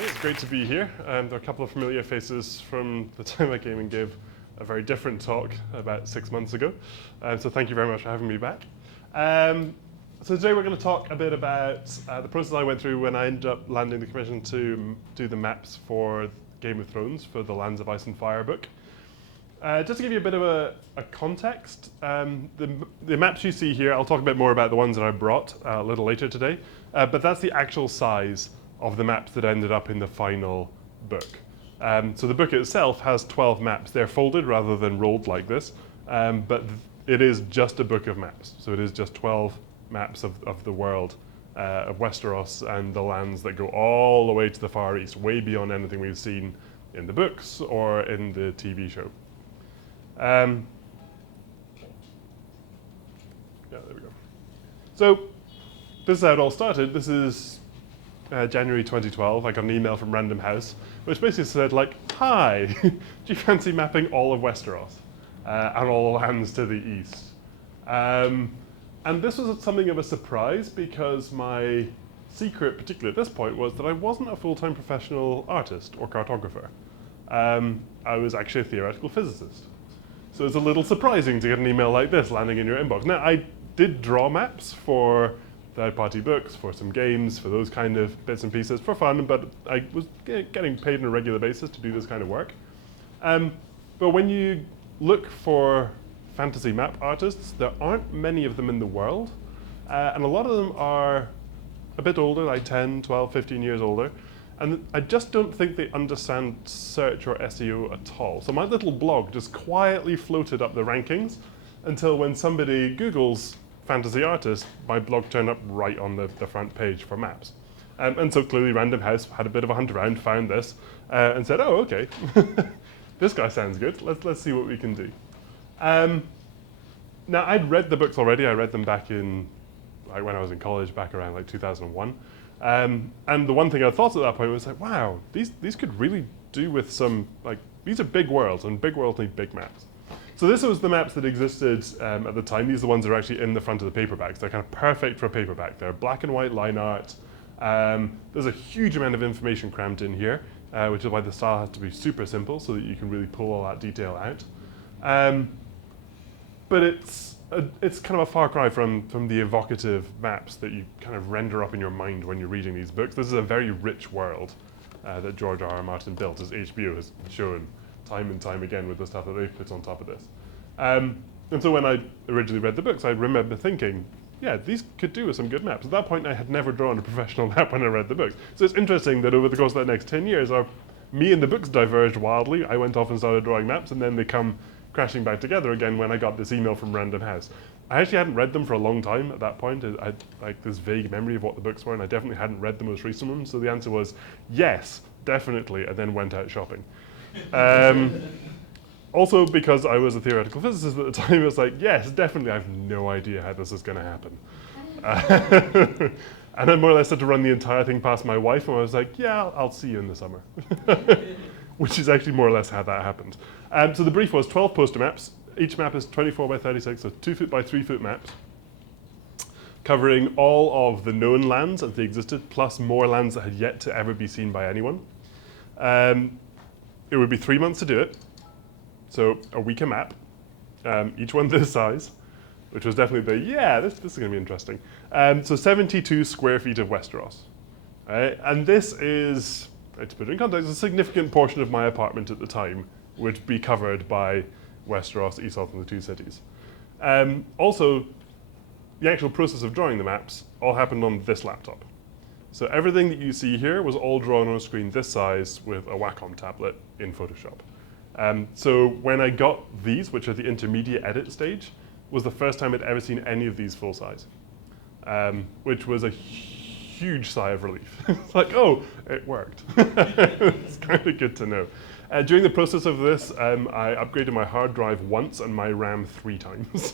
It's great to be here. There are a couple of familiar faces from the time I came and gave a very different talk about 6 months ago. So thank you very much for having me back. So today we're going to talk a bit about the process I went through when I ended up landing the commission to do the maps for Game of Thrones for the Lands of Ice and Fire book. Just to give you a bit of a context, the maps you see here, I'll talk a bit more about the ones that I brought a little later today, but that's the actual size of the maps that ended up in the final book. So the book itself has 12 maps. They're folded rather than rolled like this, but it is just a book of maps. So it is just 12 maps of the world of Westeros and the lands that go all the way to the Far East, way beyond anything we've seen in the books or in the TV show. Yeah, there we go. So this is how it all started. This is January 2012. I got an email from Random House, which basically said, like, hi, do you fancy mapping all of Westeros and all the lands to the east? And this was something of a surprise because my secret, particularly at this point, was that I wasn't a full-time professional artist or cartographer. I was actually a theoretical physicist. So it's a little surprising to get an email like this landing in your inbox. Now, I did draw maps for third-party books, for some games, for those kind of bits and pieces, for fun, but I was getting paid on a regular basis to do this kind of work. But when you look for fantasy map artists, there aren't many of them in the world, and a lot of them are a bit older, like 10, 12, 15 years older, and I just don't think they understand search or SEO at all. So my little blog just quietly floated up the rankings until when somebody Googles fantasy artist, my blog turned up right on the front page for maps. And so clearly Random House had a bit of a hunt around, found this, and said, oh, okay, this guy sounds good. Let's see what we can do. Now, I'd read the books already. I read them back in, like when I was in college, back around like 2001. And the one thing I thought at that point was like, wow, these could really do with some, like, these are big worlds, and big worlds need big maps. So this was the maps that existed at the time. These are the ones that are actually in the front of the paperbacks. They're kind of perfect for a paperback. They're black and white line art. There's a huge amount of information crammed in here, which is why the style has to be super simple so that you can really pull all that detail out. But it's kind of a far cry from the evocative maps that you kind of render up in your mind when you're reading these books. This is a very rich world that George R.R. Martin built, as HBO has shown time and time again with the stuff that they've put on top of this. And so when I originally read the books, I remember thinking, yeah, these could do with some good maps. At that point, I had never drawn a professional map when I read the books. So it's interesting that over the course of that next 10 years, me and the books diverged wildly. I went off and started drawing maps, and then they come crashing back together again when I got this email from Random House. I actually hadn't read them for a long time at that point. I had like this vague memory of what the books were, and I definitely hadn't read the most recent ones. So the answer was yes, definitely, and then went out shopping. Also, because I was a theoretical physicist at the time, it was like, yes, definitely, I have no idea how this is going to happen. And I more or less had to run the entire thing past my wife, and I was like, yeah, I'll see you in the summer. Which is actually more or less how that happened. So the brief was 12 poster maps. Each map is 24 by 36, so 2 foot by 3 foot maps, covering all of the known lands as they existed, plus more lands that had yet to ever be seen by anyone. It would be 3 months to do it, so a week a map, each one this size, which was definitely this is going to be interesting. So 72 square feet of Westeros. Right? And this is, to put it in context, a significant portion of my apartment at the time would be covered by Westeros, Essos, and the two cities. Also, the actual process of drawing the maps all happened on this laptop. So everything that you see here was all drawn on a screen this size with a Wacom tablet in Photoshop. So when I got these, which are the intermediate edit stage, was the first time I'd ever seen any of these full size, which was a huge sigh of relief. It's like, oh, it worked. It's kind of good to know. During the process of this, I upgraded my hard drive once and my RAM 3 times.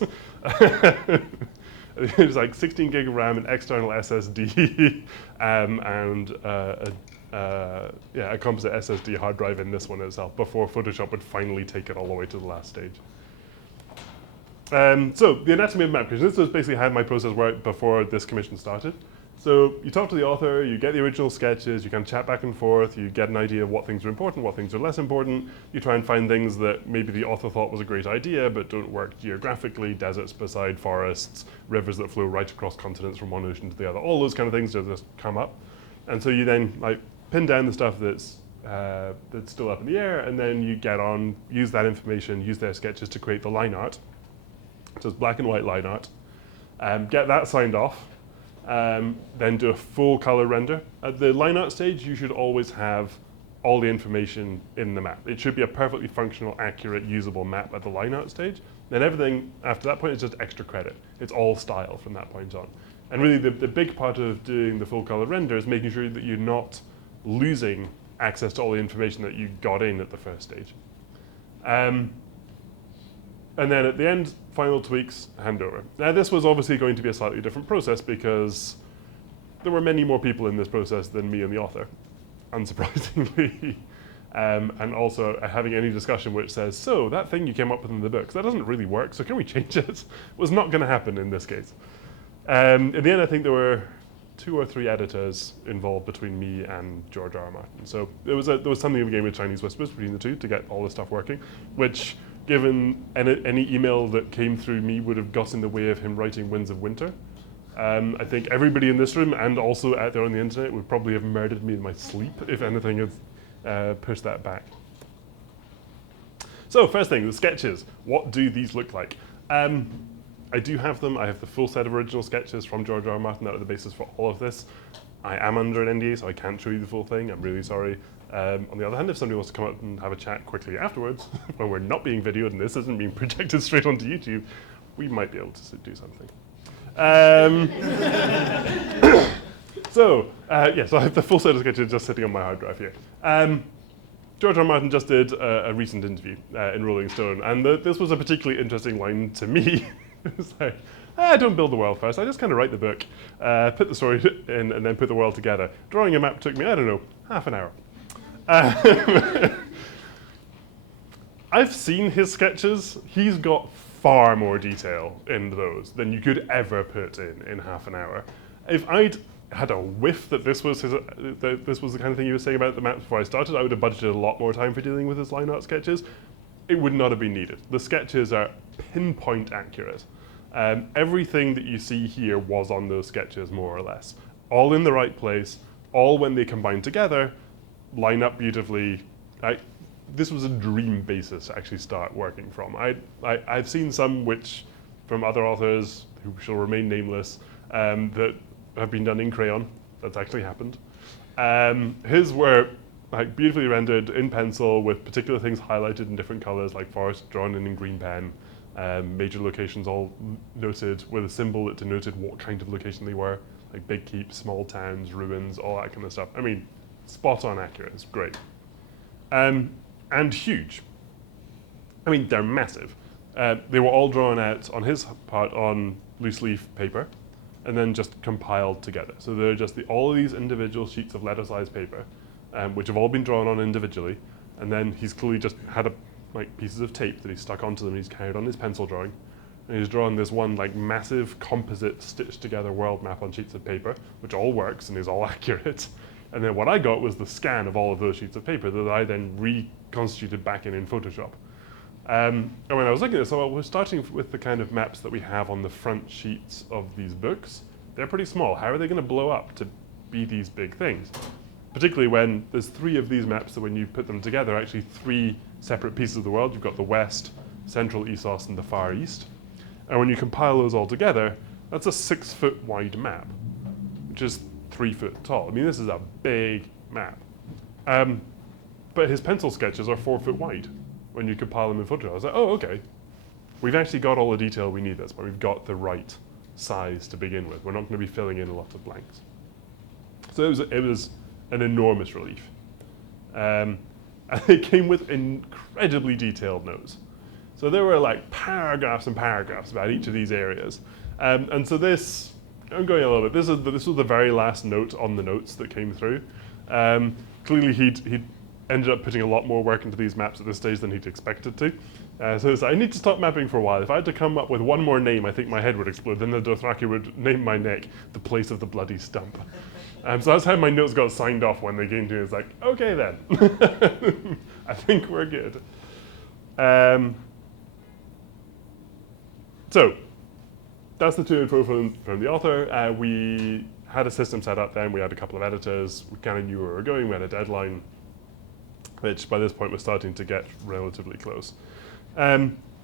It was like 16 gig of RAM, an external SSD, and a composite SSD hard drive in this one itself before Photoshop would finally take it all the way to the last stage. So the anatomy of map commission. This was basically how my process worked before this commission started. So you talk to the author, you get the original sketches, you can chat back and forth, you get an idea of what things are important, what things are less important. You try and find things that maybe the author thought was a great idea but don't work geographically, deserts beside forests, rivers that flow right across continents from one ocean to the other. All those kind of things just come up. And so you then like pin down the stuff that's still up in the air, and then you get on, use that information, use their sketches to create the line art. So it's black and white line art. Get that signed off. Then do a full color render. At the line art stage, you should always have all the information in the map. It should be a perfectly functional, accurate, usable map at the line art stage. Then everything after that point is just extra credit. It's all style from that point on. And really the big part of doing the full color render is making sure that you're not losing access to all the information that you got in at the first stage. And then at the end, final tweaks, handover. Now this was obviously going to be a slightly different process because there were many more people in this process than me and the author, unsurprisingly. And also having any discussion which says, so that thing you came up with in the books, that doesn't really work, so can we change it? Was not going to happen in this case. In the end, I think there were 2 or 3 editors involved between me and George R. R. Martin. So there was something of a game of Chinese whispers between the two to get all this stuff working, which, given any email that came through me, would have got in the way of him writing Winds of Winter. I think everybody in this room and also out there on the internet would probably have murdered me in my sleep if anything had pushed that back. So first thing, the sketches. What do these look like? I do have them. I have the full set of original sketches from George R. R. Martin that are the basis for all of this. I am under an NDA, so I can't show you the full thing. I'm really sorry. On the other hand, if somebody wants to come up and have a chat quickly afterwards, when we're not being videoed and this isn't being projected straight onto YouTube, we might be able to do something. So I have the full set of sketches just sitting on my hard drive here. George R. R. Martin just did a recent interview in Rolling Stone, and this was a particularly interesting line to me. It was like, I don't build the world first, I just kind of write the book, put the story in, and then put the world together. Drawing a map took me, I don't know, half an hour. I've seen his sketches. He's got far more detail in those than you could ever put in half an hour. If I'd had a whiff that this was the kind of thing he was saying about the maps before I started, I would have budgeted a lot more time for dealing with his line art sketches. It would not have been needed. The sketches are pinpoint accurate. Everything that you see here was on those sketches, more or less. All in the right place, all when they combine together, line up beautifully. This was a dream basis to actually start working from. I've seen some which, from other authors who shall remain nameless, that have been done in crayon. That's actually happened. His were like beautifully rendered in pencil with particular things highlighted in different colors, like forest drawn in green pen, major locations all noted with a symbol that denoted what kind of location they were, like big keeps, small towns, ruins, all that kind of stuff. I mean, spot on accurate, it's great. And huge. I mean, they're massive. They were all drawn out on his part on loose leaf paper and then just compiled together. So they're just all of these individual sheets of letter-sized paper, which have all been drawn on individually, and then he's clearly just had pieces of tape that he stuck onto them and he's carried on his pencil drawing. And he's drawn this one massive composite stitched together world map on sheets of paper, which all works and is all accurate. And then what I got was the scan of all of those sheets of paper that I then reconstituted back in Photoshop. And when I was looking at this, so we're starting with the kind of maps that we have on the front sheets of these books. They're pretty small. How are they going to blow up to be these big things? Particularly when there's 3 of these maps that when you put them together are actually 3 separate pieces of the world. You've got the West, Central Essos, and the Far East. And when you compile those all together, that's a 6-foot wide map, which is 3 foot tall. I mean, this is a big map. But his pencil sketches are 4 foot wide when you compile them in Photoshop. I was like, oh, okay. We've actually got all the detail we need. That's why we've got the right size to begin with. We're not going to be filling in a lot of blanks. So it was an enormous relief. And it came with incredibly detailed notes. So there were paragraphs and paragraphs about each of these areas. And so this, I'm going a little bit, this was the very last note on the notes that came through. Clearly he'd ended up putting a lot more work into these maps at this stage than he'd expected to. So I need to stop mapping for a while. If I had to come up with one more name, I think my head would explode. Then the Dothraki would name my neck the place of the bloody stump. So that's how my notes got signed off when they came to me. It's like, okay then. I think we're good. So that's the to and fro from the author. We had a system set up then. We had a couple of editors. We kind of knew where we were going. We had a deadline, which by this point was starting to get relatively close.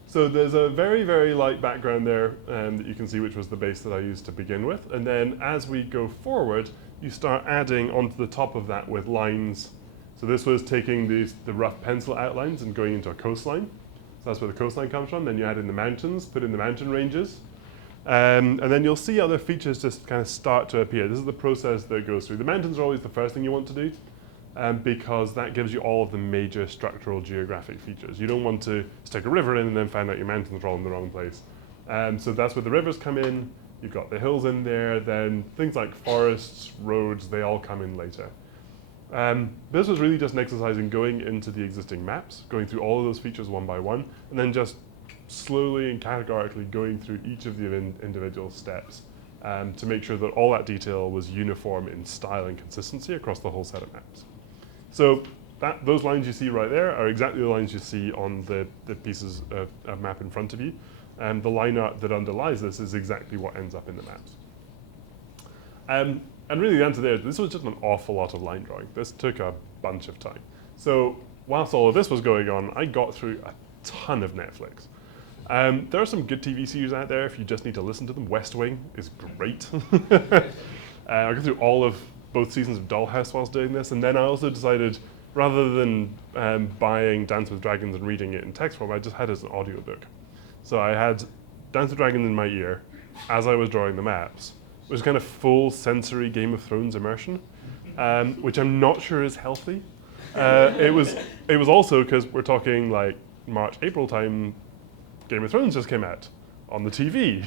So there's a very, very light background there that you can see, which was the base that I used to begin with. And then as we go forward, you start adding onto the top of that with lines. So this was taking the rough pencil outlines and going into a coastline. So that's where the coastline comes from. Then you add in the mountains, put in the mountain ranges. And then you'll see other features just kind of start to appear. This is the process that goes through. The mountains are always the first thing you want to do. Because that gives you all of the major structural geographic features. You don't want to stick a river in and then find out your mountains are all in the wrong place. So that's where the rivers come in. You've got the hills in there. Then things like forests, roads, they all come in later. This was really just an exercise in going into the existing maps, going through all of those features one by one, and then just slowly and categorically going through each of the individual steps to make sure that all that detail was uniform in style and consistency across the whole set of maps. So those lines you see right there are exactly the lines you see on the pieces of map in front of you. And the line art that underlies this is exactly what ends up in the maps. And really the answer there, this was just an awful lot of line drawing. This took a bunch of time. So whilst all of this was going on, I got through a ton of Netflix. There are some good TV series out there if you just need to listen to them. West Wing is great. I got through all of both seasons of Dollhouse whilst doing this, and then I also decided, rather than buying Dance with Dragons and reading it in text form, I just had it as an audiobook. So I had Dance with Dragons in my ear as I was drawing the maps, which was kind of full sensory Game of Thrones immersion, which I'm not sure is healthy. It was also, because we're talking like March, April time, Game of Thrones just came out on the TV.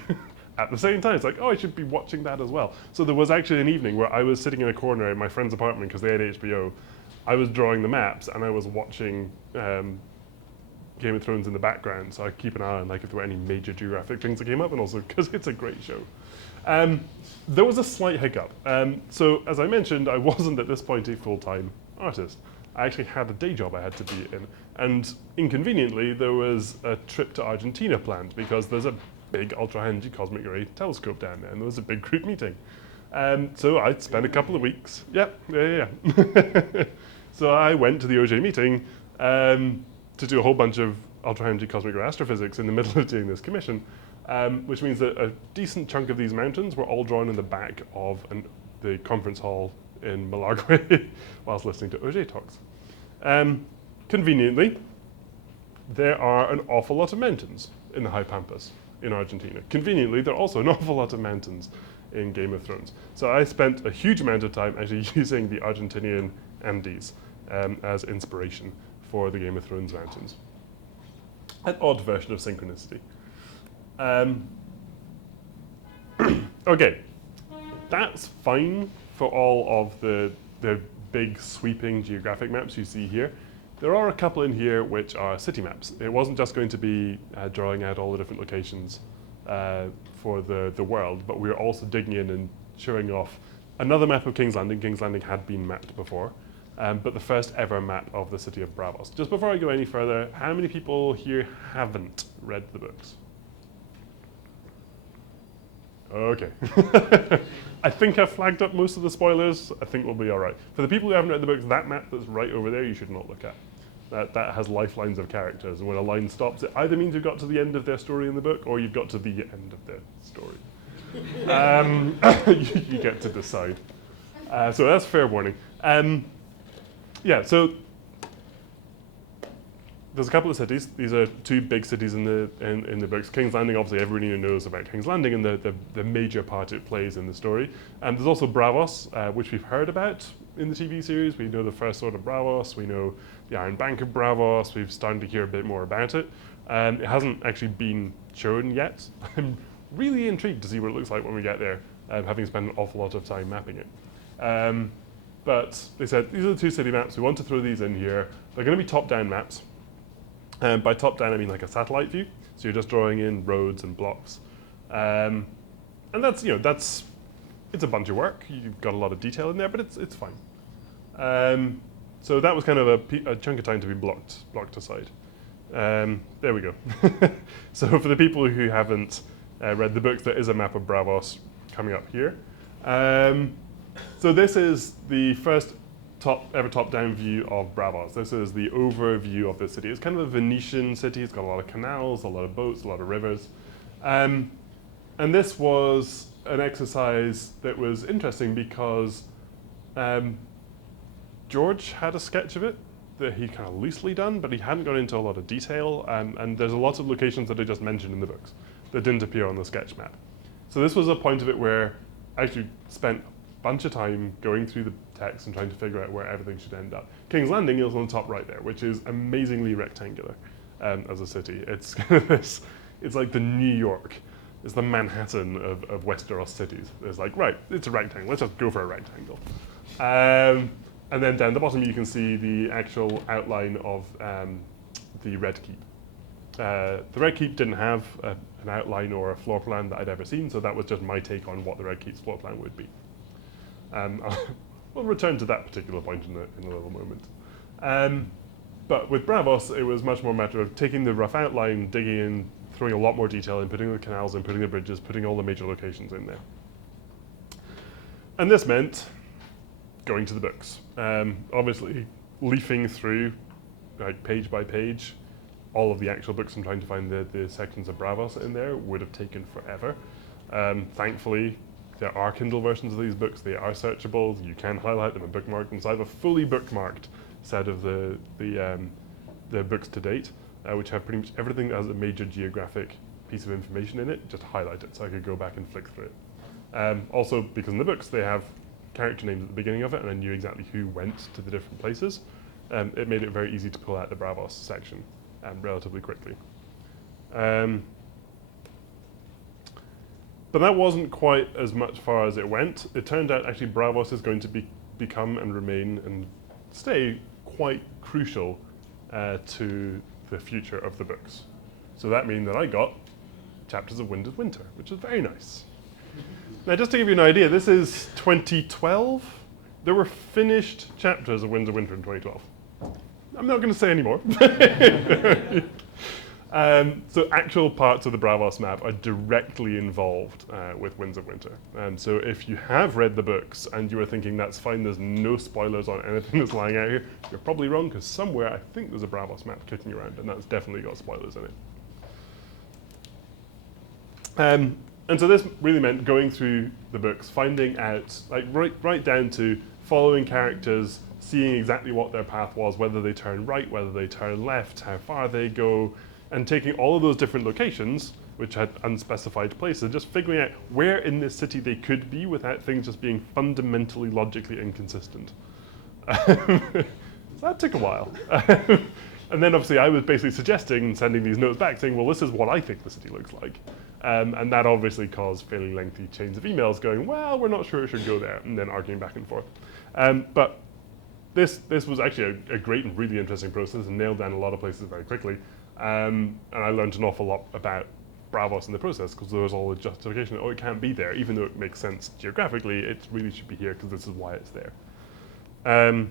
At the same time, it's like, oh, I should be watching that as well. So there was actually an evening where I was sitting in a corner in my friend's apartment because they had HBO. I was drawing the maps and I was watching Game of Thrones in the background. So I keep an eye on like if there were any major geographic things that came up, and also because it's a great show. There was a slight hiccup. So as I mentioned, I wasn't at this point a full-time artist. I actually had a day job I had to be in. And inconveniently, there was a trip to Argentina planned because there's a big ultra-high-energy cosmic ray telescope down there, and there was a big group meeting. So I spent a couple of weeks, yeah. So I went to the OJ meeting to do a whole bunch of ultra-high-energy cosmic ray astrophysics in the middle of doing this commission, which means that a decent chunk of these mountains were all drawn in the back of the conference hall in Milagre whilst listening to OJ talks. Conveniently, there are an awful lot of mountains in the High Pampas in Argentina. Conveniently, there are also an awful lot of mountains in Game of Thrones. So I spent a huge amount of time actually using the Argentinian Andes as inspiration for the Game of Thrones mountains. An odd version of synchronicity. Okay, that's fine for all of the big sweeping geographic maps you see here. There are a couple in here which are city maps. It wasn't just going to be drawing out all the different locations for the world, but we were also digging in and showing off another map of King's Landing. King's Landing had been mapped before, but the first ever map of the city of Braavos. Just before I go any further, how many people here haven't read the books? Okay. I think I've flagged up most of the spoilers. I think we'll be all right. For the people who haven't read the books, that map that's right over there, you should not look at. That has lifelines of characters, and when a line stops, it either means you've got to the end of their story in the book, or you've got to the end of their story. You get to decide. So that's fair warning. Yeah, so there's a couple of cities. These are two big cities in the books. King's Landing, obviously everybody knows about King's Landing and the major part it plays in the story. And there's also Braavos, which we've heard about in the TV series. We know the first sword of Braavos. We know the Iron Bank of Braavos. We've started to hear a bit more about it. It hasn't actually been shown yet. I'm really intrigued to see what it looks like when we get there, having spent an awful lot of time mapping it. But they said, these are the two city maps. We want to throw these in here. They're going to be top-down maps. By top down, I mean like a satellite view. So you're just drawing in roads and blocks. And that's, it's a bunch of work. You've got a lot of detail in there, but it's fine. So that was kind of a chunk of time to be blocked aside. There we go. So for the people who haven't read the books, there is a map of Braavos coming up here. So this is the first ever top-down view of Braavos. This is the overview of the city. It's kind of a Venetian city. It's got a lot of canals, a lot of boats, a lot of rivers. And this was an exercise that was interesting because George had a sketch of it that he kind of loosely done, but he hadn't gone into a lot of detail. And there's a lot of locations that are just mentioned in the books that didn't appear on the sketch map. So this was a point of it where I actually spent a bunch of time going through the text and trying to figure out where everything should end up. King's Landing is on the top right there, which is amazingly rectangular as a city. It's kind of this, it's like the New York. It's the Manhattan of Westeros cities. It's like, right, it's a rectangle. Let's just go for a rectangle. And then down the bottom, you can see the actual outline of the Red Keep. The Red Keep didn't have an outline or a floor plan that I'd ever seen, so that was just my take on what the Red Keep's floor plan would be. We'll return to that particular point in a little moment. But with Braavos, it was much more a matter of taking the rough outline, digging in, throwing a lot more detail in, putting the canals in, putting the bridges, putting all the major locations in there. And this meant going to the books. Obviously, leafing through, like page by page, all of the actual books and trying to find the sections of Braavos in there would have taken forever. Thankfully, there are Kindle versions of these books. They are searchable. You can highlight them and bookmark them. So I have a fully bookmarked set of the books to date, which have pretty much everything that has a major geographic piece of information in it, just highlight it so I could go back and flick through it. Also, because in the books they have character names at the beginning of it, and I knew exactly who went to the different places. It made it very easy to pull out the Braavos section relatively quickly. But that wasn't quite as much far as it went. It turned out actually Braavos is going to become and remain and stay quite crucial to the future of the books. So that means that I got chapters of Wind of Winter, which is very nice. Now, just to give you an idea, this is 2012. There were finished chapters of Winds of Winter in 2012. I'm not going to say any more. So actual parts of the Braavos map are directly involved with Winds of Winter. So if you have read the books and you are thinking that's fine, there's no spoilers on anything that's lying out here, you're probably wrong, because somewhere I think there's a Braavos map kicking around, and that's definitely got spoilers in it. And so this really meant going through the books, finding out, like right down to following characters, seeing exactly what their path was, whether they turn right, whether they turn left, how far they go, and taking all of those different locations, which had unspecified places, just figuring out where in this city they could be without things just being fundamentally logically inconsistent. So that took a while. And then obviously I was basically suggesting and sending these notes back saying, well, this is what I think the city looks like. And that obviously caused fairly lengthy chains of emails going, well, we're not sure it should go there, and then arguing back and forth. But this was actually a great and really interesting process and nailed down a lot of places very quickly. And I learned an awful lot about Braavos in the process, because there was all the justification that, oh, it can't be there, even though it makes sense geographically, it really should be here because this is why it's there. I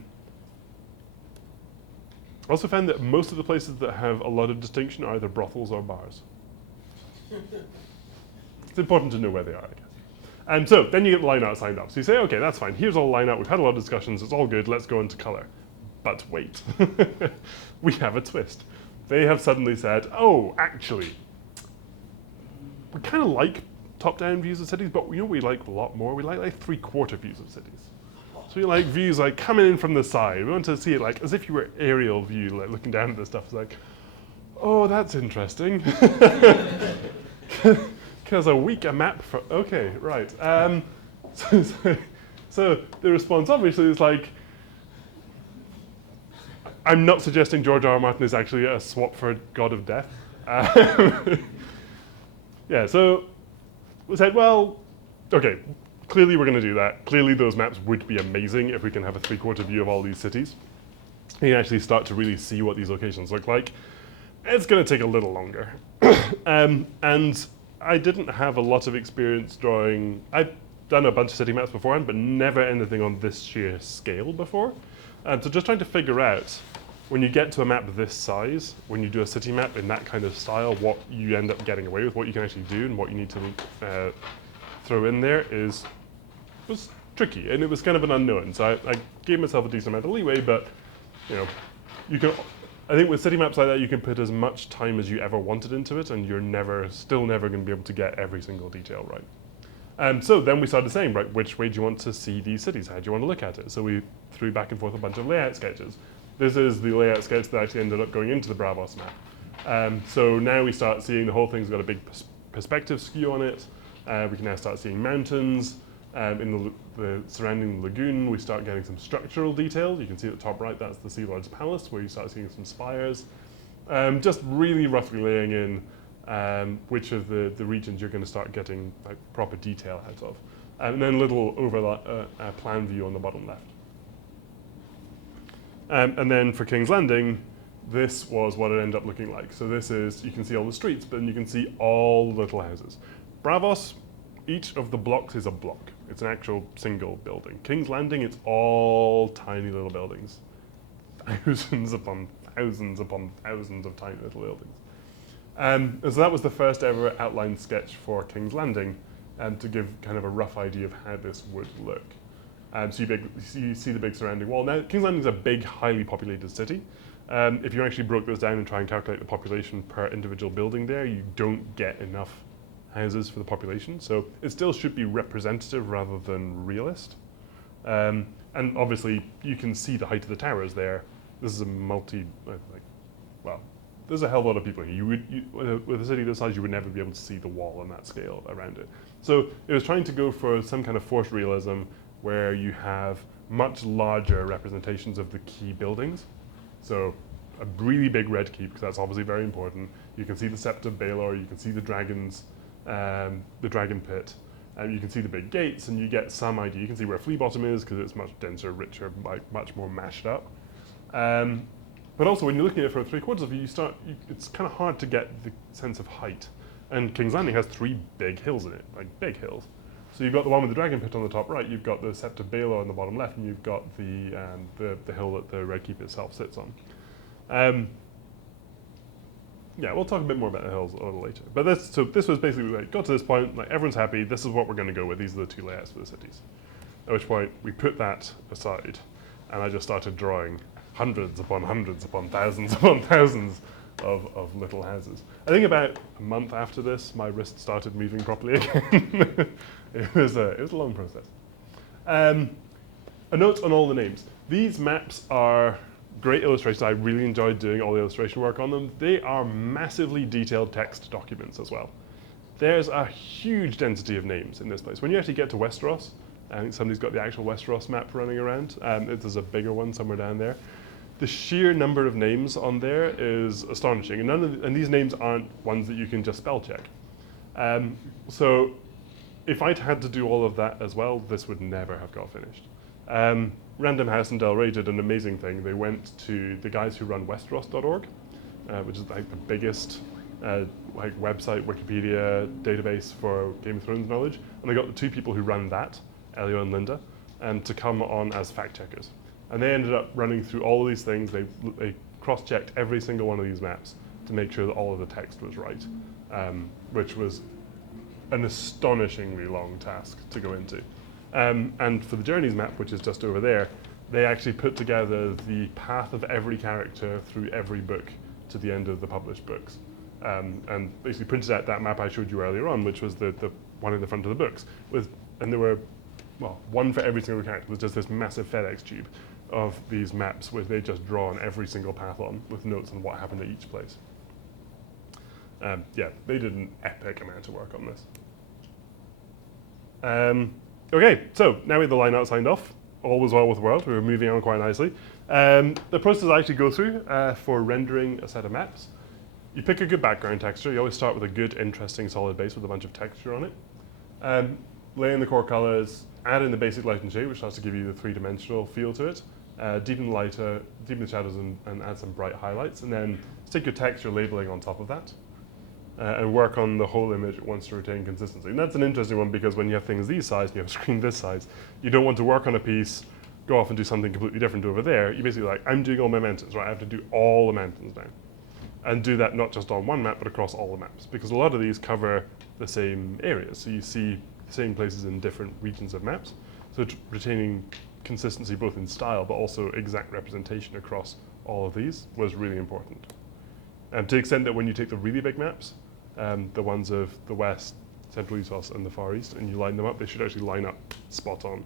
also found that most of the places that have a lot of distinction are either brothels or bars. It's important to know where they are, I guess. And so then you get the line art signed up. So you say, okay, that's fine. Here's all the line art. We've had a lot of discussions. It's all good. Let's go into color. But wait, we have a twist. They have suddenly said, oh, actually, we kind of like top-down views of cities, but you know what we like a lot more? We like three-quarter views of cities. So we like views like coming in from the side. We want to see it like as if you were aerial view, like looking down at this stuff. It's like, oh, that's interesting. Because a week a map for, okay, right. So the response obviously is like, I'm not suggesting George R. R. Martin is actually a swap for God of Death. Yeah, so we said, well, okay, clearly we're going to do that. Clearly those maps would be amazing if we can have a three-quarter view of all these cities. You can actually start to really see what these locations look like. it's going to take a little longer. And I didn't have a lot of experience drawing. I've done a bunch of city maps beforehand, but never anything on this sheer scale before. So just trying to figure out, when you get to a map this size, when you do a city map in that kind of style, what you end up getting away with, what you can actually do, and what you need to throw in there was tricky, and it was kind of an unknown. So I gave myself a decent amount of leeway, but you can. I think with city maps like that, you can put as much time as you ever wanted into it, and you're still never going to be able to get every single detail right. So then we started saying, right, which way do you want to see these cities? How do you want to look at it? So we threw back and forth a bunch of layout sketches. This is the layout sketch that actually ended up going into the Braavos map. So now we start seeing the whole thing's got a big perspective skew on it. We can now start seeing mountains. In the surrounding lagoon, we start getting some structural detail. You can see at the top right, that's the Sea Lord's Palace, where you start seeing some spires. Just really roughly laying in which of the regions you're going to start getting like proper detail out of. And then a little plan view on the bottom left. And then for King's Landing, this was what it ended up looking like. So this is, you can see all the streets, but then you can see all the little houses. Braavos, each of the blocks is a block. It's an actual single building. King's Landing, it's all tiny little buildings. Thousands upon thousands upon thousands of tiny little buildings. And so that was the first ever outline sketch for King's Landing, to give kind of a rough idea of how this would look. So you see the big surrounding wall. Now, King's Landing is a big, highly populated city. If you actually broke this down and try and calculate the population per individual building there, you don't get enough houses for the population. So it still should be representative rather than realist. And obviously, you can see the height of the towers there. This is a there's a hell of a lot of people here. With a city this size, you would never be able to see the wall on that scale around it. So it was trying to go for some kind of forced realism where you have much larger representations of the key buildings. So a really big red keep, because that's obviously very important. You can see the Sept of Baelor, you can see the dragons, the dragon pit, and you can see the big gates, and you get some idea. You can see where Flea Bottom is, because it's much denser, richer, much more mashed up. But also, when you're looking at it from 3/4 of view, it's kind of hard to get the sense of height. And King's Landing has 3 big hills in it, like big hills. So you've got the one with the dragon pit on the top right, you've got the Sept of Baelor on the bottom left, and you've got the hill that the Red Keep itself sits on. Yeah, we'll talk a bit more about the hills a little later. But this was basically like, got to this point, like everyone's happy, this is what we're going to go with, these are the 2 layouts for the cities. At which point, we put that aside, and I just started drawing hundreds upon thousands upon thousands of little houses. I think about a month after this, my wrist started moving properly again. It was a long process. A note on all the names. These maps are great illustrations. I really enjoyed doing all the illustration work on them. They are massively detailed text documents as well. There's a huge density of names in this place. When you actually get to Westros, I think somebody's got the actual Westros map running around. There's a bigger one somewhere down there. The sheer number of names on there is astonishing, and these names aren't ones that you can just spell check. So if I'd had to do all of that as well, this would never have got finished. Random House and Del Rey did an amazing thing. They went to the guys who run Westros.org, which is like the biggest website, Wikipedia database for Game of Thrones knowledge, and they got the 2 people who run that, Elio and Linda, to come on as fact checkers. And they ended up running through all of these things. They cross-checked every single one of these maps to make sure that all of the text was right, which was an astonishingly long task to go into. And for the Journeys map, which is just over there, they actually put together the path of every character through every book to the end of the published books. And basically printed out that map I showed you earlier on, which was the one in the front of the books. And there were, one for every single character. It was just this massive FedEx tube of these maps where they just drawn every single path on with notes on what happened at each place. Yeah, they did an epic amount of work on this. Okay, so now we have the line out signed off. All was well with the world. We were moving on quite nicely. The process I actually go through for rendering a set of maps. You pick a good background texture. You always start with a good, interesting, solid base with a bunch of texture on it. Lay in the core colors, add in the basic light and shade, which starts to give you the 3-dimensional feel to it. deepen the shadows and add some bright highlights, and then stick your texture labeling on top of that. And work on the whole image it wants to retain consistency. And that's an interesting one because when you have things these size and you have a screen this size, you don't want to work on a piece, go off and do something completely different over there. You basically like, I'm doing all my mountains, right? I have to do all the mountains now. And do that not just on one map, but across all the maps. Because a lot of these cover the same areas. So you see the same places in different regions of maps. So retaining consistency both in style, but also exact representation across all of these was really important. To the extent that when you take the really big maps, the ones of the West, Central Essos, and the Far East, and you line them up, they should actually line up spot on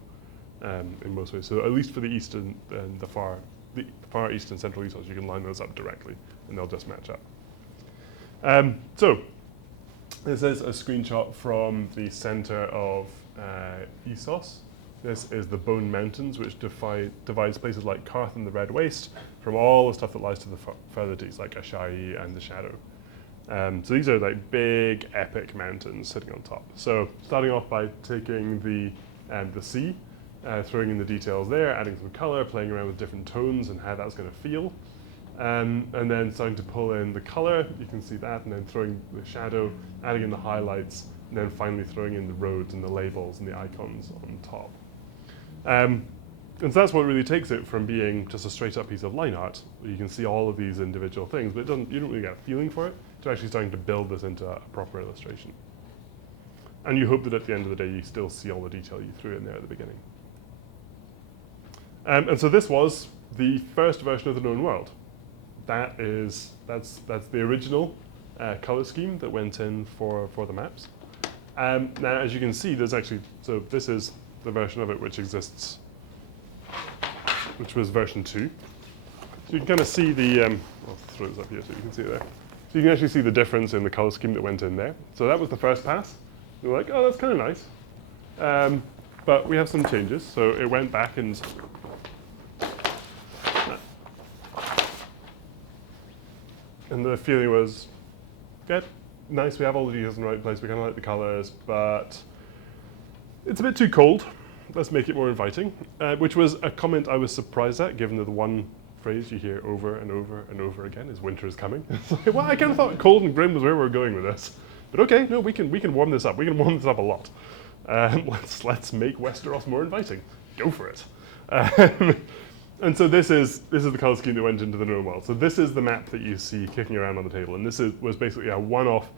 in most ways. So at least for the East and the Far East and Central Essos, you can line those up directly, and they'll just match up. So this is a screenshot from the center of Essos. This is the Bone Mountains, which divides places like Carth and the Red Waste from all the stuff that lies to the further east, like Assahi and the Shadow. So these are like big, epic mountains sitting on top. So starting off by taking the sea, throwing in the details there, adding some color, playing around with different tones and how that's going to feel. And then starting to pull in the color, you can see that, and then throwing the shadow, adding in the highlights, and then finally throwing in the roads and the labels and the icons on top. And so that's what really takes it from being just a straight up piece of line art, where you can see all of these individual things, but you don't really get a feeling for it, to actually starting to build this into a proper illustration. And you hope that at the end of the day, you still see all the detail you threw in there at the beginning. And so this was the first version of the known world. That's the original color scheme that went in for the maps. Now, as you can see, there's actually, so this is the version of it which exists, which was version 2. So you can kind of see the, I'll throw this up here so you can see it there. So you can actually see the difference in the color scheme that went in there. So that was the first pass. We were like, oh, that's kind of nice. But we have some changes. So it went back and the feeling was, okay, nice, we have all the details in the right place, we kind of like the colors, but it's a bit too cold. Let's make it more inviting, which was a comment I was surprised at, given that the one phrase you hear over and over and over again is winter is coming. It's like, well, I kind of thought cold and grim was where we were going with this. But okay, no, we can warm this up. We can warm this up a lot. Let's make Westeros more inviting. Go for it. And so this is the color scheme that went into the known world. So this is the map that you see kicking around on the table, and this was basically a one-off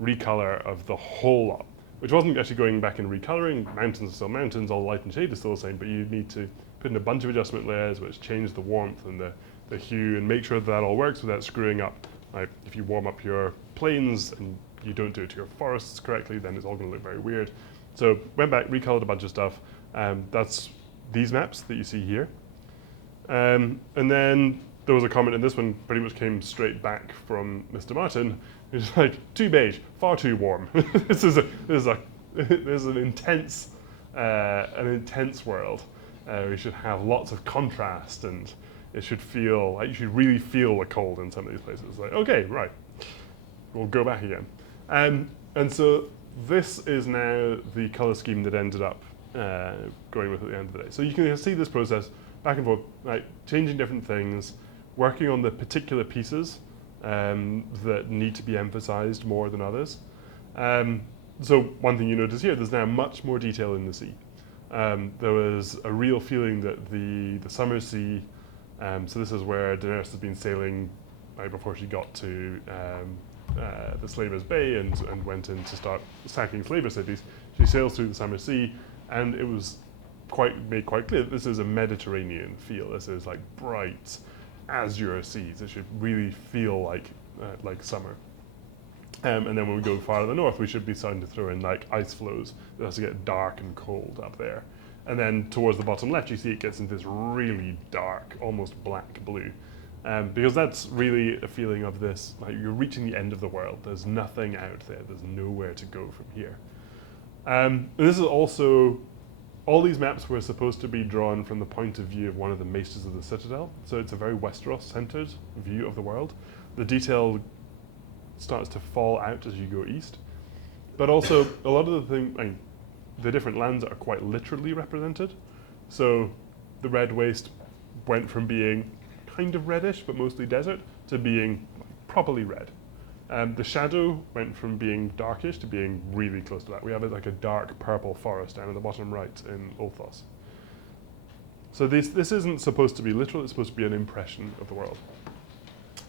recolor of the whole lot, which wasn't actually going back and recoloring. Mountains are still mountains, all light and shade is still the same, but you need to put in a bunch of adjustment layers which change the warmth and the hue and make sure that all works without screwing up. Like if you warm up your plains and you don't do it to your forests correctly, then it's all going to look very weird. So went back, recolored a bunch of stuff. That's these maps that you see here. And then there was a comment, and this one pretty much came straight back from Mr. Martin. He's like, too beige, far too warm. This is an intense world. We should have lots of contrast, and it should feel like you should really feel the cold in some of these places. It's like, okay, right, we'll go back again. And so this is now the color scheme that ended up going with at the end of the day. So you can see this process back and forth, like changing different things, working on the particular pieces that need to be emphasized more than others. So one thing you notice here, there's now much more detail in the sea. There was a real feeling that the summer sea, so this is where Daenerys has been sailing right before she got to the Slavers' Bay and went in to start sacking slaver cities. She sails through the summer sea, and it was made quite clear that this is a Mediterranean feel. This is like bright, azure seas. It should really feel like summer. And then when we go farther north, we should be starting to throw in like ice flows. It has to get dark and cold up there. And then towards the bottom left, you see it gets into this really dark, almost black blue. Because that's really a feeling of this, like you're reaching the end of the world. There's nothing out there. There's nowhere to go from here. And this is also, all these maps were supposed to be drawn from the point of view of one of the maesters of the Citadel. So it's a very Westeros-centered view of the world. The detail starts to fall out as you go east. But also, a lot of the things, the different lands are quite literally represented. So the Red Waste went from being kind of reddish, but mostly desert, to being properly red. The shadow went from being darkish to being really close to that. We have like a dark purple forest down in the bottom right in Ulthos. So this isn't supposed to be literal, it's supposed to be an impression of the world.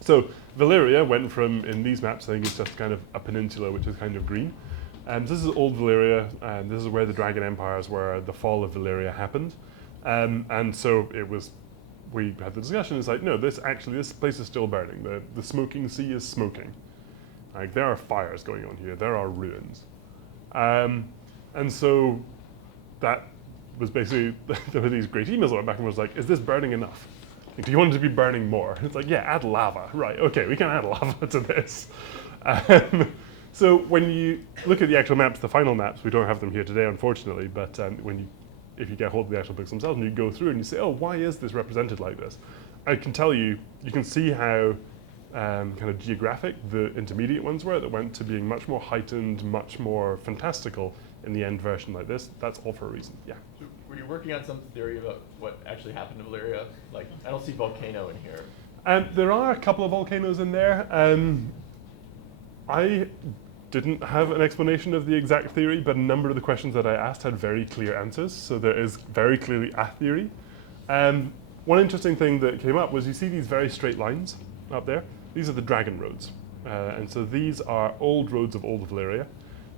So Valyria went from, in these maps, I think it's just kind of a peninsula which is kind of green. So this is old Valyria, and this is where the Dragon Empires, where the fall of Valyria happened. And so it was, we had the discussion, it's like, no, this place is still burning. The smoking sea is smoking. Like, there are fires going on here, there are ruins. And so that was basically, there were these great emails that went back and was like, is this burning enough? Like, do you want it to be burning more? And it's like, yeah, add lava. Right, okay, we can add lava to this. So when you look at the actual maps, the final maps, we don't have them here today, unfortunately, but if you get hold of the actual books themselves and you go through and you say, oh, why is this represented like this? I can tell you, you can see how kind of geographic the intermediate ones were that went to being much more heightened, much more fantastical in the end version like this. That's all for a reason, yeah. So were you working on some theory about what actually happened to Valyria? Like, I don't see volcano in here. There are a couple of volcanoes in there. I didn't have an explanation of the exact theory, but a number of the questions that I asked had very clear answers, so there is very clearly a theory. One interesting thing that came up was you see these very straight lines up there. These are the dragon roads. And so these are old roads of old Valyria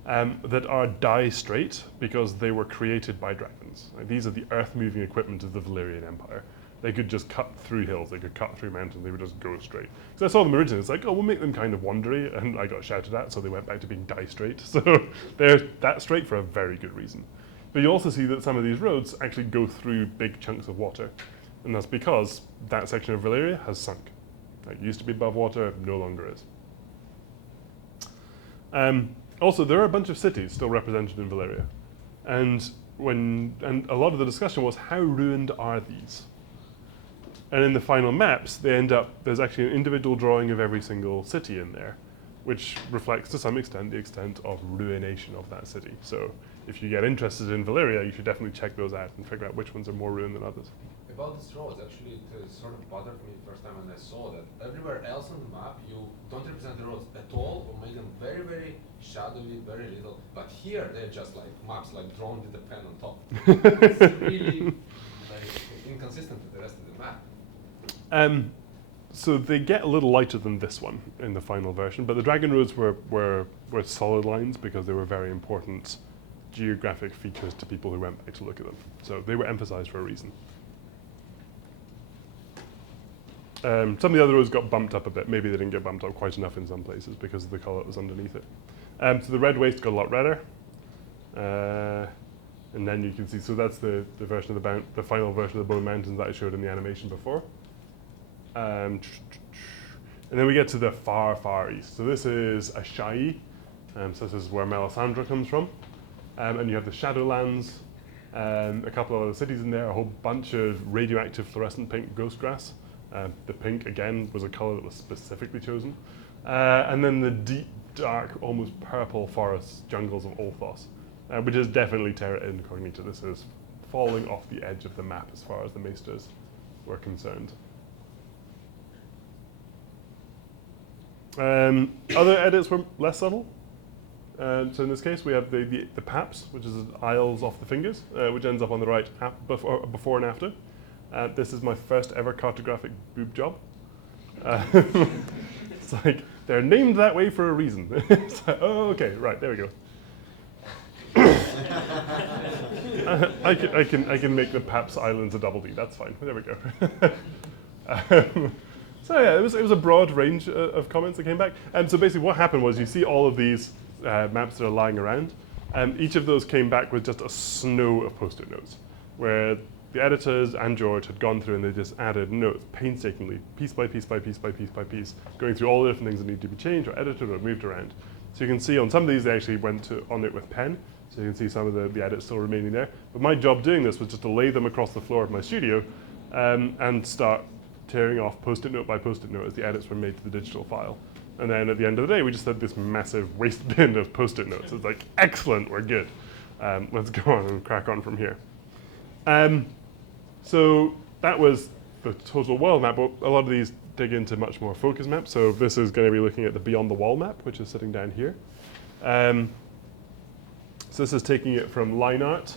that are die straight because they were created by dragons. Like, these are the earth-moving equipment of the Valyrian Empire. They could just cut through hills, they could cut through mountains, they would just go straight. So I saw them originally, it's like, oh, we'll make them kind of wandery, and I got shouted at, so they went back to being die straight. So they're that straight for a very good reason. But you also see that some of these roads actually go through big chunks of water, and that's because that section of Valyria has sunk. It used to be above water, no longer is. Also, there are a bunch of cities still represented in Valyria. And a lot of the discussion was, how ruined are these? And in the final maps, there's actually an individual drawing of every single city in there, which reflects to some extent the extent of ruination of that city. So if you get interested in Valyria, you should definitely check those out and figure out which ones are more ruined than others. About these roads, actually, it sort of bothered me the first time when I saw that everywhere else on the map, you don't represent the roads at all, or make them very, very shadowy, very little. But here, they're just like maps, like drawn with a pen on top. It's really like inconsistent with the rest of the map. So they get a little lighter than this one in the final version, but the dragon roads were solid lines because they were very important geographic features to people who went back to look at them. So they were emphasized for a reason. Some of the other roads got bumped up a bit. Maybe they didn't get bumped up quite enough in some places because of the color that was underneath it. So the red waste got a lot redder. And then you can see, so that's the version of the final version of the Bone Mountains that I showed in the animation before. And then we get to the far, far east. So this is Assahi. So this is where Melisandre comes from. And you have the Shadowlands, a couple of other cities in there, a whole bunch of radioactive fluorescent pink ghost grass. The pink, again, was a color that was specifically chosen. And then the deep, dark, almost purple forest jungles of Ulthos, which is definitely terra incognita. This is falling off the edge of the map as far as the maesters were concerned. Other edits were less subtle. So in this case, we have the paps, which is aisles off the fingers, which ends up on the right before and after. This is my first ever cartographic boob job. It's like, they're named that way for a reason. It's like, oh, okay, right, there we go. I can make the Paps Islands a double D, that's fine, there we go. So yeah, it was a broad range of comments that came back. And so basically what happened was you see all of these maps that are lying around, and each of those came back with just a snow of post-it notes, where the editors and George had gone through and they just added notes painstakingly, piece by piece by piece by piece by piece, going through all the different things that need to be changed or edited or moved around. So you can see on some of these they actually went on it with pen, so you can see some of the edits still remaining there. But my job doing this was just to lay them across the floor of my studio and start tearing off post-it note by post-it note as the edits were made to the digital file. And then at the end of the day, we just had this massive waste bin of post-it notes. It's like, excellent, we're good. Let's go on and crack on from here. So that was the total world map, but a lot of these dig into much more focus maps. So this is going to be looking at the beyond the wall map, which is sitting down here. So this is taking it from line art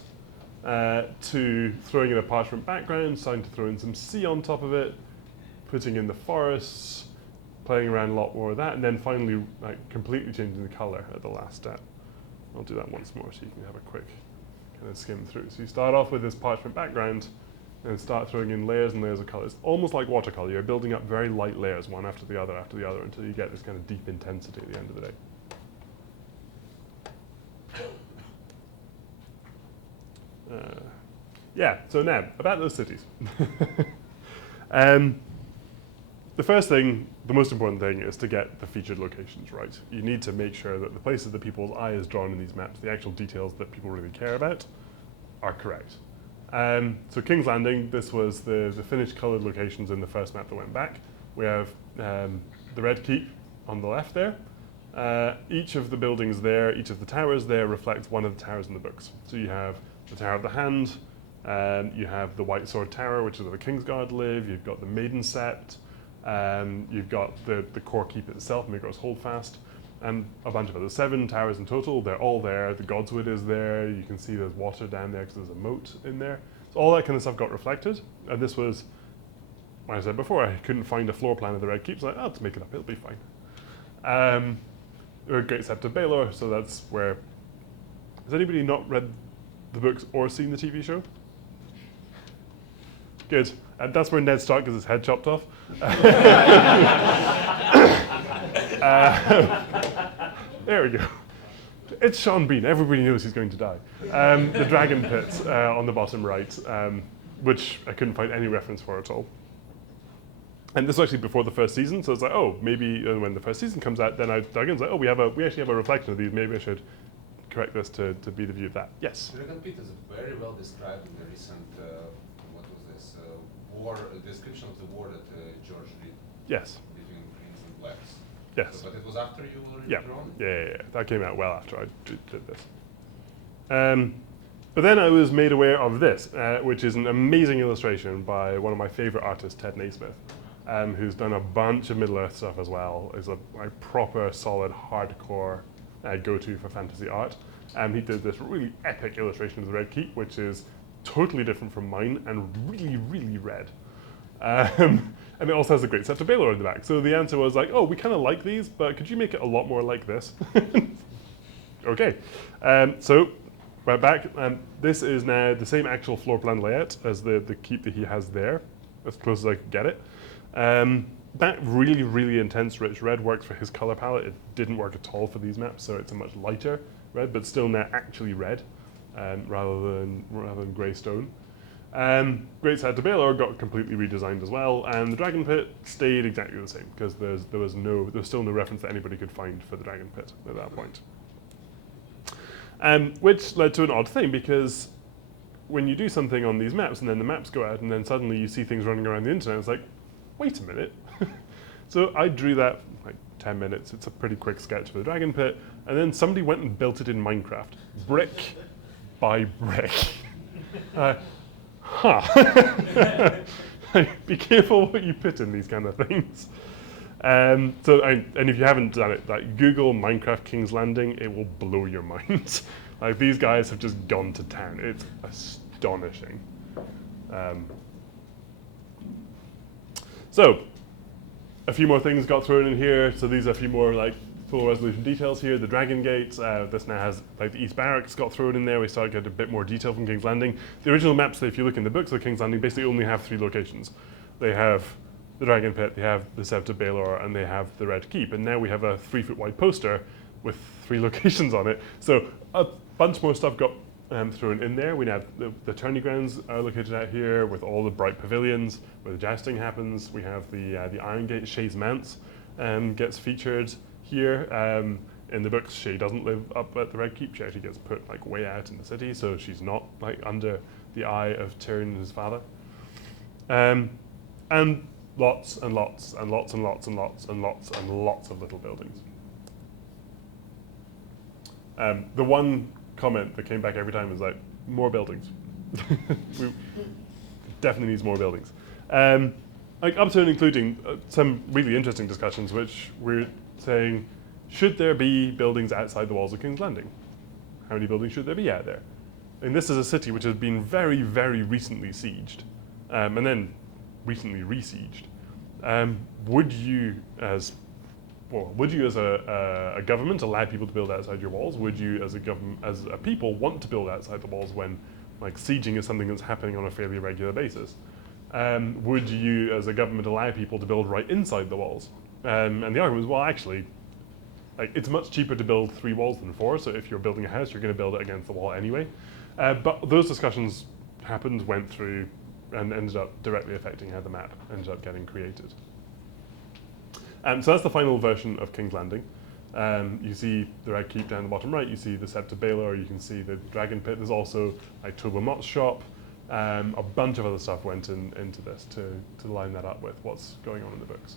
to throwing in a parchment background, starting to throw in some sea on top of it, putting in the forests, playing around a lot more with that, and then finally like completely changing the color at the last step. I'll do that once more so you can have a quick kind of skim through. So you start off with this parchment background and start throwing in layers and layers of colors. Almost like watercolor, you're building up very light layers, one after the other, until you get this kind of deep intensity at the end of the day. Yeah, so now, about those cities. The first thing, the most important thing, is to get the featured locations right. You need to make sure that the places that people's eye is drawn in these maps, the actual details that people really care about, are correct. So King's Landing, this was the finished colored locations in the first map that went back. We have the Red Keep on the left there. Each of the buildings there, each of the towers there reflects one of the towers in the books. So you have the Tower of the Hand, you have the White Sword Tower, which is where the Kingsguard live, you've got the Maiden Sept, you've got the core keep itself, Maegor's Holdfast, and a bunch of others. 7 towers in total, they're all there. The Godswood is there, you can see there's water down there because there's a moat in there. So all that kind of stuff got reflected, and this was, like I said before, I couldn't find a floor plan of the Red Keep, so I was like, oh, let's make it up, it'll be fine. Great Sept of Baelor, so that's where, has anybody not read the books or seen the TV show? Good. And that's where Ned Stark gets his head chopped off. There we go. It's Sean Bean. Everybody knows he's going to die. The Dragon Pit on the bottom right, which I couldn't find any reference for at all. And this was actually before the first season, so it's like, oh, maybe when the first season comes out, then I dug in. It's like, oh, we actually have a reflection of these. Maybe I should correct this to be the view of that. Yes? Dragon Pit is very well described in the recent, what was this, war, description of the war that George did. Yes. Between Greens and Blacks. Yes. So, but it was after you were Yeah. drawn? Yeah. That came out well after I did this. But then I was made aware of this, which is an amazing illustration by one of my favorite artists, Ted Naismith, who's done a bunch of Middle-earth stuff as well. Is a proper, solid, hardcore go-to for fantasy art. He did this really epic illustration of the Red Keep, which is totally different from mine and really, really red. And it also has a great Sept of Baelor in the back. So the answer was like, oh, we kind of like these, but could you make it a lot more like this? Okay. So went back. This is now the same actual floor plan layout as the keep that he has there, as close as I could get it. That really, really intense rich red works for his color palette. It didn't work at all for these maps, so it's a much lighter red, but still now actually red, rather than grey stone. Great Sept of Baelor got completely redesigned as well, and the Dragon Pit stayed exactly the same because there was still no reference that anybody could find for the Dragon Pit at that point. Which led to an odd thing, because when you do something on these maps and then the maps go out and then suddenly you see things running around the internet, it's like, wait a minute. So I drew that like 10 minutes. It's a pretty quick sketch for the Dragon Pit, and then somebody went and built it in Minecraft, brick by brick. Be careful what you put in these kind of things. And if you haven't done it, like Google Minecraft King's Landing, it will blow your mind. Like these guys have just gone to town. It's astonishing. So a few more things got thrown in here. So these are a few more like full resolution details here. The Dragon Gate, this now has like the East Barracks got thrown in there. We started to get a bit more detail from King's Landing. The original maps, if you look in the books of King's Landing, basically only have 3 locations. They have the Dragon Pit, they have the Sept of Baelor, and they have the Red Keep. And now we have a 3-foot wide poster with 3 locations on it. So a bunch more stuff got thrown in there. We have the tourney grounds are located out here with all the bright pavilions where the jousting happens. We have the Iron Gate, Shay's Manse gets featured here. In the books, Shay doesn't live up at the Red Keep. She actually gets put like way out in the city, so she's not like under the eye of Tyrion, his father. And lots and lots and lots and lots and lots and lots and lots of little buildings. The one comment that came back every time was like, more buildings. We definitely needs more buildings. Like up to and including some really interesting discussions, which we're saying, should there be buildings outside the walls of King's Landing? How many buildings should there be out there? And this is a city which has been very, very recently sieged, and then recently re-sieged. Would you as a government allow people to build outside your walls? Would you as a people want to build outside the walls when like sieging is something that's happening on a fairly regular basis? Would you as a government allow people to build right inside the walls? And the argument was, well, actually, like, it's much cheaper to build 3 walls than 4, so if you're building a house, you're going to build it against the wall anyway. But those discussions happened, went through, and ended up directly affecting how the map ended up getting created. So that's the final version of King's Landing. You see the Red Keep down the bottom right, you see the Sept of Baelor, you can see the Dragon Pit. There's also like Toba Mott's shop. A bunch of other stuff went into this to line that up with what's going on in the books.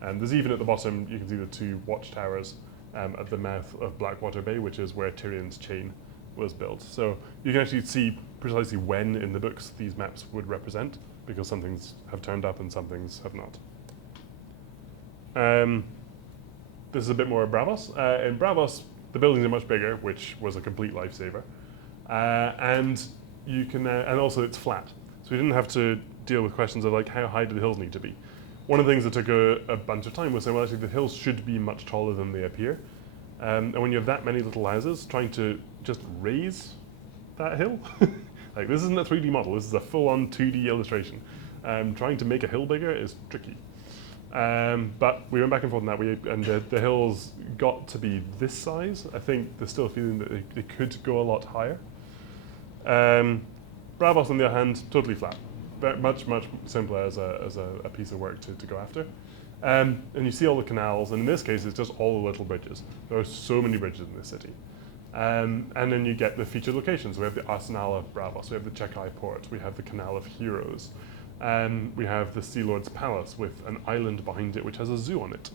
There's even at the bottom, you can see the 2 watchtowers at the mouth of Blackwater Bay, which is where Tyrion's chain was built. So you can actually see precisely when in the books these maps would represent, because some things have turned up and some things have not. This is a bit more of Braavos. In Braavos, the buildings are much bigger, which was a complete lifesaver. And you can, and also it's flat. So we didn't have to deal with questions of like, how high do the hills need to be? One of the things that took a bunch of time was saying, well, actually the hills should be much taller than they appear. And when you have that many little houses, trying to just raise that hill, like this isn't a 3D model, this is a full-on 2D illustration. Trying to make a hill bigger is tricky. But we went back and forth on that, and the hills got to be this size. I think there's still a feeling that they could go a lot higher. Braavos, on the other hand, totally flat. Much simpler as a piece of work to go after. And you see all the canals, and in this case, it's just all the little bridges. There are so many bridges in this city. And then you get the featured locations. We have the Arsenal of Braavos, we have the Chekai Port, we have the Canal of Heroes. We have the Sea Lord's Palace with an island behind it which has a zoo on it.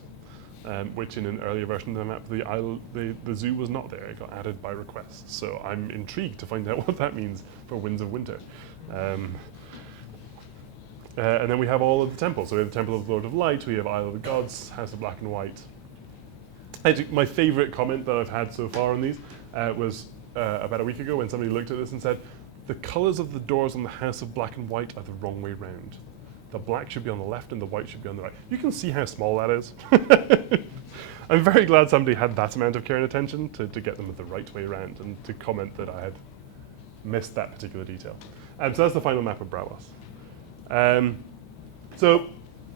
Which in an earlier version of the map, the zoo was not there. It got added by request. So I'm intrigued to find out what that means for Winds of Winter. And then we have all of the temples. So we have the Temple of the Lord of Light, we have Isle of the Gods, House of Black and White. Actually, my favorite comment that I've had so far on these was about a week ago when somebody looked at this and said, the colors of the doors on the House of Black and White are the wrong way round. The black should be on the left and the white should be on the right. You can see how small that is. I'm very glad somebody had that amount of care and attention to get them the right way around and to comment that I had missed that particular detail. So that's the final map of Braavos. So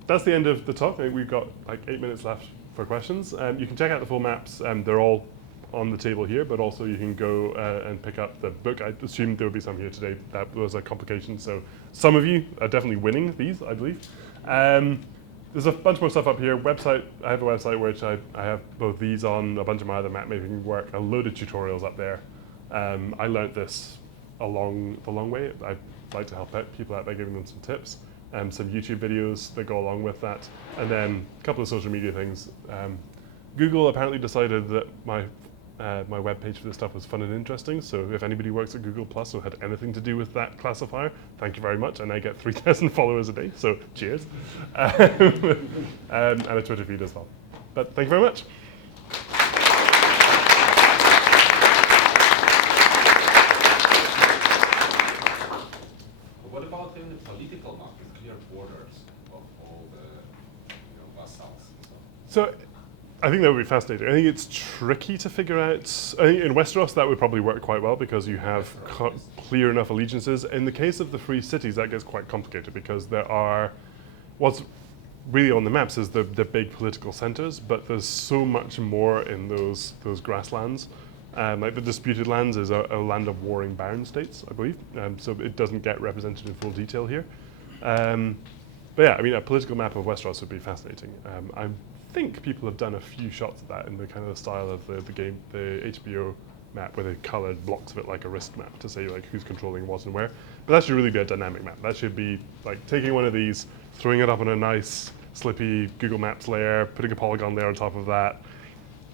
that's the end of the talk. I think we've got like 8 minutes left for questions. You can check out the full maps. They're all on the table here, but also you can go and pick up the book. I assumed there would be some here today. That was a complication. So some of you are definitely winning these, I believe. There's a bunch more stuff up here. I have a website which I have both these on, a bunch of my other map making work, a load of tutorials up there. I learned this the long way. I like to help people out by giving them some tips. Some YouTube videos that go along with that, and then a couple of social media things. Google apparently decided that my webpage for this stuff was fun and interesting, so if anybody works at Google Plus or had anything to do with that classifier, thank you very much, and I get 3,000 followers a day, so cheers. And a Twitter feed as well. But thank you very much. What about in the political map with clear borders of all the vassals and stuff? So I think that would be fascinating. I think it's tricky to figure out. I think in Westeros that would probably work quite well because you have clear enough allegiances. In the case of the free cities, that gets quite complicated because there are, what's really on the maps is the big political centers, but there's so much more in those grasslands. Like the disputed lands is a land of warring baron states, I believe. So it doesn't get represented in full detail here. But yeah, I mean, a political map of Westeros would be fascinating. I think people have done a few shots of that in the kind of the style of the HBO map, where they coloured blocks of it like a risk map to say like who's controlling what and where. But that should really be a dynamic map. That should be like taking one of these, throwing it up on a nice slippy Google Maps layer, putting a polygon layer on top of that.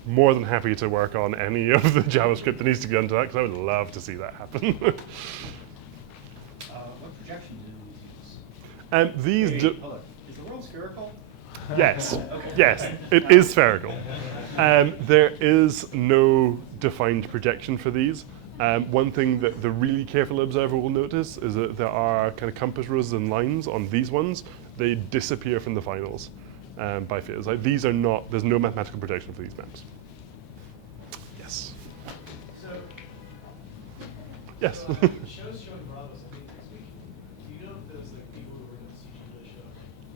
More than happy to work on any of the JavaScript that needs to get into that, because I would love to see that happen. What projection do you use? These Wait, hold on. Is the world spherical? yes, Okay. yes, it is spherical. There is no defined projection for these. One thing that the really careful observer will notice is that there are kind of compass roses and lines on these ones. They disappear from the finals by phase. Like these are not. There's no mathematical projection for these maps. Yes. So, Yes. so, the show's showing Braavos, I think, next week. Do you know if those like people who were in the CG for the show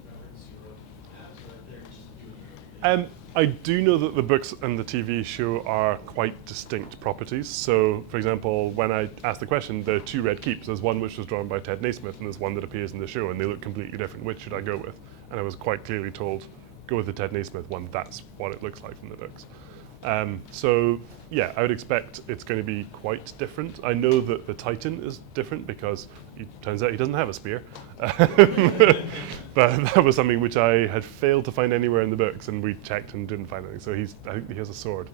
reference your apps, or if they're just doing it? I do know that the books and the TV show are quite distinct properties. So, for example, when I asked the question, there are two red keeps. There's one which was drawn by Ted Naismith, and there's one that appears in the show, and they look completely different. Which should I go with? And I was quite clearly told, go with the Ted Naismith one. That's what it looks like from the books. So, yeah, I would expect it's going to be quite different. I know that the Titan is different because it turns out he doesn't have a spear. But that was something which I had failed to find anywhere in the books, and we checked and didn't find anything. So I think he has a sword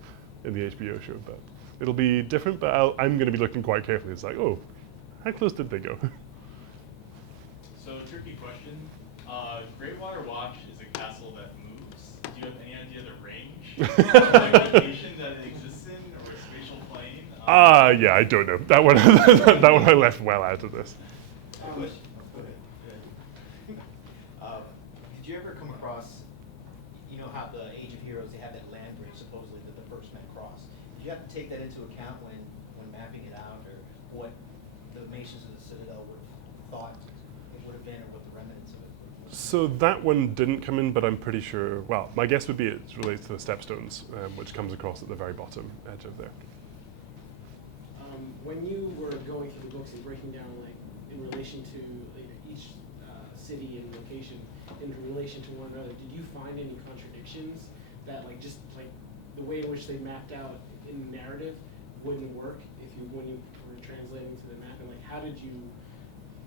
in the HBO show, but it'll be different. But I'm going to be looking quite carefully. It's like, oh, how close did they go? So, tricky question. Greatwater Watch is a castle that moves. Do you have any idea the range, like location that it exists in, or a spatial plane? Yeah, I don't know. That one, that one I left well out of this. Go ahead. Did you ever come across, you know how the Age of Heroes, they have that land bridge supposedly that the first men crossed. Did you have to take that into account when mapping it out, or what the nations of the Citadel would have thought it would have been, or what the remnants of it would have been? So that one didn't come in, but I'm pretty sure, well, my guess would be it relates to the stepstones, which comes across at the very bottom edge of there. When you were going through the books and breaking down, like, in relation to each city and location, in relation to one another, did you find any contradictions that, like, just like the way in which they mapped out in the narrative wouldn't work when you were translating to the map? And like, how did you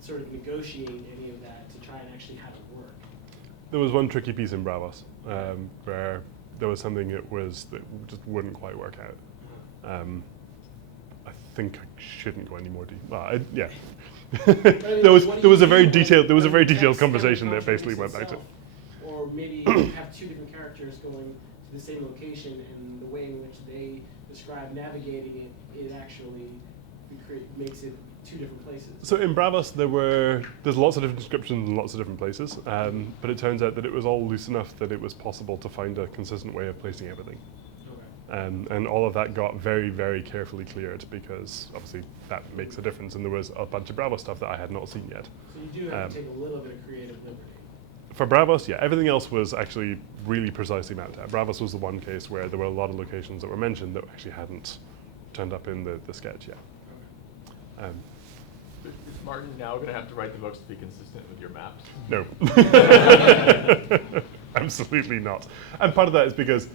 sort of negotiate any of that to try and actually have it work? There was one tricky piece in Braavos where there was something that just wouldn't quite work out. I think I shouldn't go any more deep. Well, yeah. there was a very detailed conversation that basically went back to. Or maybe you have two different characters going to the same location, and the way in which they describe navigating it actually makes it two different places. So in Braavos, there's lots of different descriptions in lots of different places, but it turns out that it was all loose enough that it was possible to find a consistent way of placing everything. And all of that got very, very carefully cleared because obviously that makes a difference, and there was a bunch of Braavos stuff that I had not seen yet. So you do have to take a little bit of creative liberty. For Braavos, yeah, everything else was actually really precisely mapped out. Braavos was the one case where there were a lot of locations that were mentioned that actually hadn't turned up in the sketch yet. Is Martin now going to have to write the books to be consistent with your maps? No. Absolutely not. And part of that is because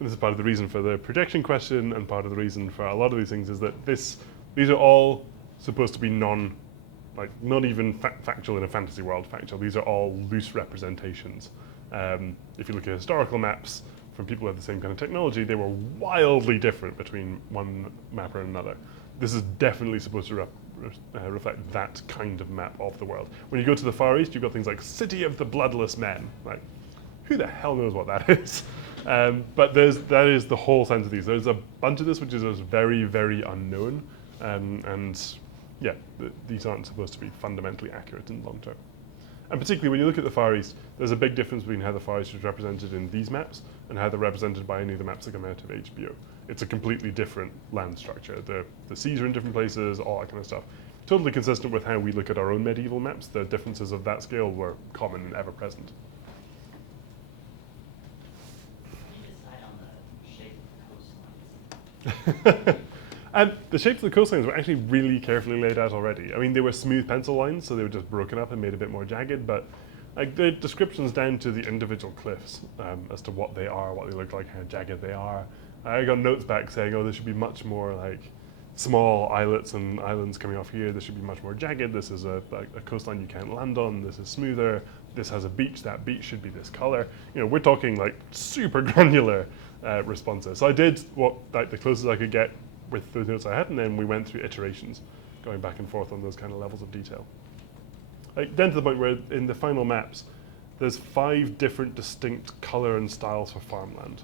this is part of the reason for the projection question, and part of the reason for a lot of these things is that these are all supposed to be not even factual in a fantasy world factual. These are all loose representations. If you look at historical maps from people who have the same kind of technology, they were wildly different between one mapper and another. This is definitely supposed to reflect that kind of map of the world. When you go to the Far East, you've got things like City of the Bloodless Men. Like, who the hell knows what that is? But that is the whole sense of these. There's a bunch of this which is very, very unknown, and yeah, these aren't supposed to be fundamentally accurate in the long term. And particularly when you look at the Far East, there's a big difference between how the Far East is represented in these maps and how they're represented by any of the maps that come out of HBO. It's a completely different land structure. The seas are in different places, all that kind of stuff. Totally consistent with how we look at our own medieval maps. The differences of that scale were common and ever present. The shapes of the coastlines were actually really carefully laid out already. I mean, they were smooth pencil lines, so they were just broken up and made a bit more jagged, but like the descriptions down to the individual cliffs as to what they are, what they look like, how jagged they are. I got notes back saying, oh, there should be much more like small islets and islands coming off here. This should be much more jagged. This is a coastline you can't land on. This is smoother. This has a beach. That beach should be this color. You know, we're talking like super granular responses. So I did the closest I could get with the notes I had, and then we went through iterations, going back and forth on those kind of levels of detail. like down to the point where in the final maps, there's 5 different distinct color and styles for farmland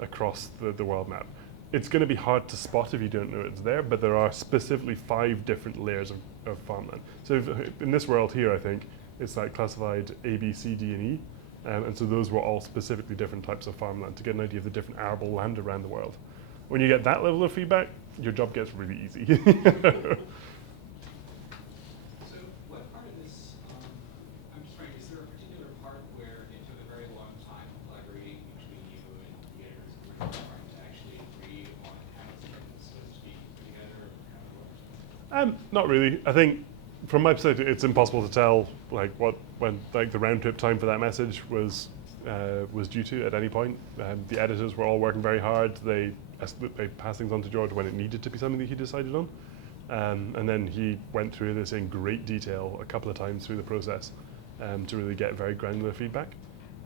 across the world map. It's going to be hard to spot if you don't know it's there, but there are specifically 5 different layers of farmland. So in this world here, I think, it's like classified A, B, C, D, and E. And so those were all specifically different types of farmland to get an idea of the different arable land around the world. When you get that level of feedback, your job gets really easy. So what part of this, I'm just wondering, is there a particular part where it took a very long time collaborating between you and the editors and the department to actually agree on how it's supposed to be put together? Not really. I think from my perspective, it's impossible to tell like when the round trip time for that message was due to at any point. The editors were all working very hard. They passed things on to George when it needed to be something that he decided on. And then he went through this in great detail a couple of times through the process to really get very granular feedback.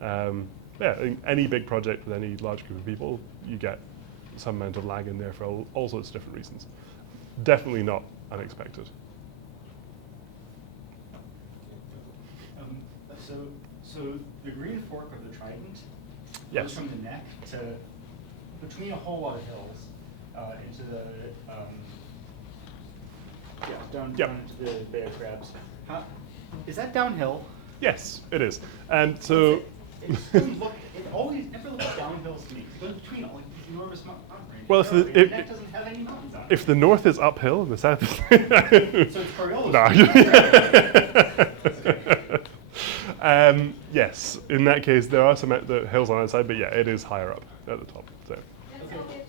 Yeah, I think any big project with any large group of people, you get some amount of lag in there for all sorts of different reasons. Definitely not unexpected. So the green fork of the trident Yes. goes from the neck to between a whole lot of hills into the down into the Bay of Crabs. Is that downhill? Yes, it is. And so It doesn't look. It always never looks downhill to me. It goes between all these enormous mountain ranges. Well, if and the- that doesn't have any mountains on it. if the north is uphill and the south is So it's Coriolis. yes, in that case, there are some hills on that side, but yeah, it is higher up at the top. So. And so if